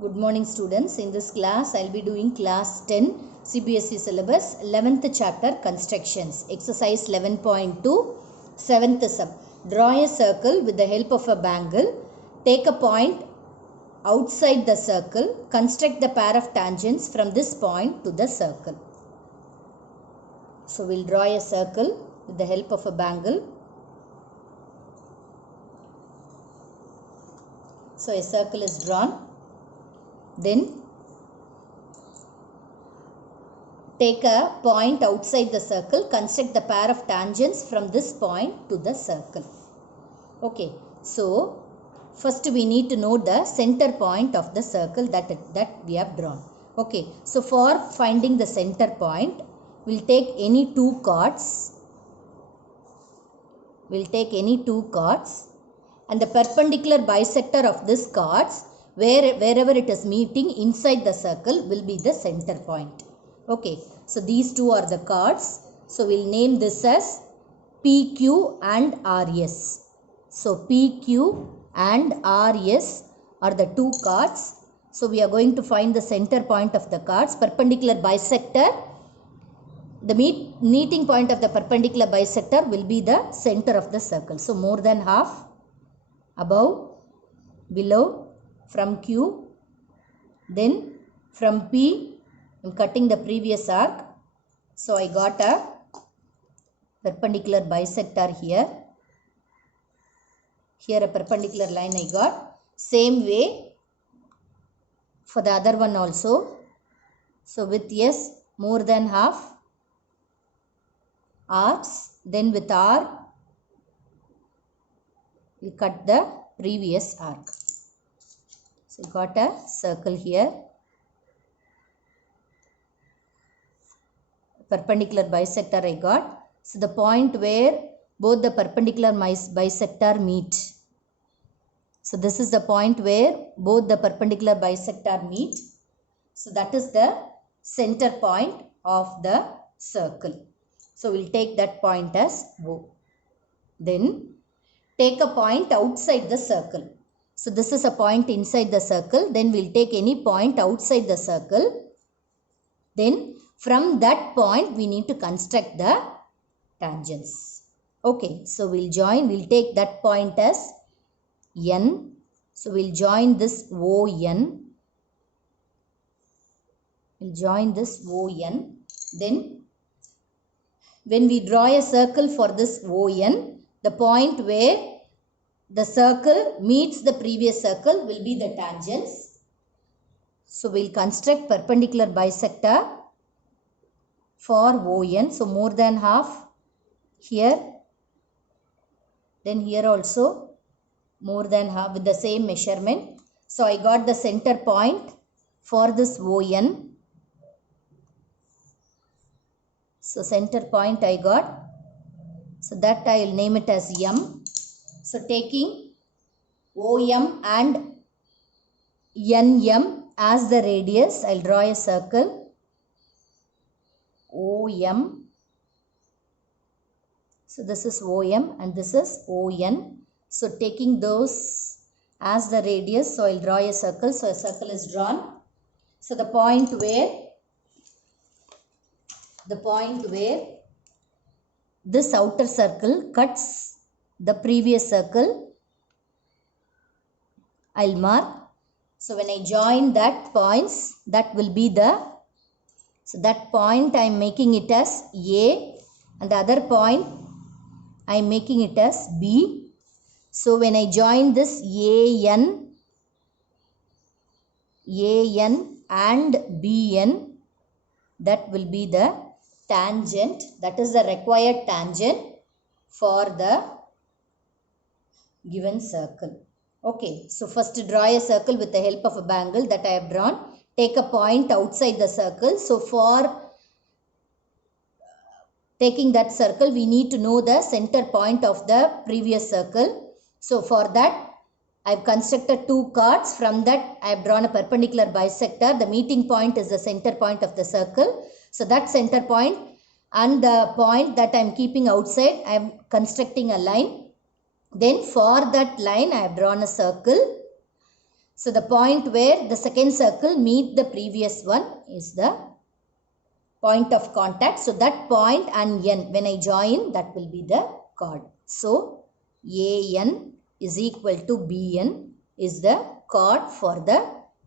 Good morning students. In this class I will be doing class 10 CBSE syllabus 11th chapter constructions. Exercise 11.2 7th sub. Draw a circle with the help of a bangle. Take a point outside the circle. Construct the pair of tangents from this point to the circle. So we will draw a circle with the help of a bangle. So a circle is drawn. Then take a point outside the circle, construct the pair of tangents from this point to the circle. Okay, so first we need to know the center point of the circle that we have drawn. Okay, so for finding the center point, we'll take any two chords. And the perpendicular bisector of this chords, wherever it is meeting inside the circle, will be the center point. Okay, so these two are the chords. So we'll name this as PQ and RS. So PQ and RS are the two chords. So we are going to find the center point of the chords. Perpendicular bisector, the meeting point of the perpendicular bisector will be the center of the circle. So more than half, above, below, from Q, then from P, I'm cutting the previous arc. So I got a perpendicular bisector here. Here a perpendicular line I got. Same way for the other one also. So with S, more than half arcs, then with R, we cut the previous arc. So got a circle here. Perpendicular bisector I got. So the point where both the perpendicular bisector meet. So this is the point where both the perpendicular bisector meet. So that is the center point of the circle. So we'll take that point as O. Then take a point outside the circle. So this is a point inside the circle. Then we'll take any point outside the circle. Then from that point we need to construct the tangents. Okay, so we'll take that point as N. So we'll join this ON. Then when we draw a circle for this ON, the point where the circle meets the previous circle will be the tangents. So we'll construct perpendicular bisector for ON. So more than half here, then here also more than half with the same measurement. So I got the center point for this ON. So center point I got. So that I will name it as M. So taking OM and NM as the radius, I will draw a circle. OM. So this is OM and this is ON. So taking those as the radius, so I will draw a circle. So a circle is drawn. So the point where this outer circle cuts the previous circle, I'll mark. So when I join that points, that will be so that point I am making it as A and the other point I am making it as B. So when I join this AN and BN, that will be the tangent, that is the required tangent for the given circle. Okay, so first draw a circle with the help of a bangle that I have drawn. Take a point outside the circle. So for taking that circle, we need to know the center point of the previous circle. So for that, I have constructed two chords. From that, I have drawn a perpendicular bisector. The meeting point is the center point of the circle. So that center point and the point that I am keeping outside, I am constructing a line. Then for that line, I have drawn a circle. So the point where the second circle meet the previous one is the point of contact. So that point and N, when I join, that will be the chord. So AN is equal to BN is the chord for the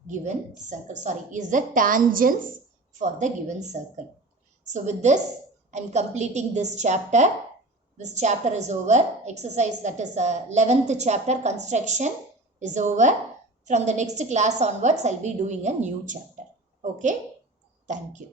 given circle. Sorry, is the tangents for the given circle. So with this, I am completing this chapter. This chapter is over. Exercise, that is 11th chapter, construction, is over. From the next class onwards, I will be doing a new chapter. Okay. Thank you.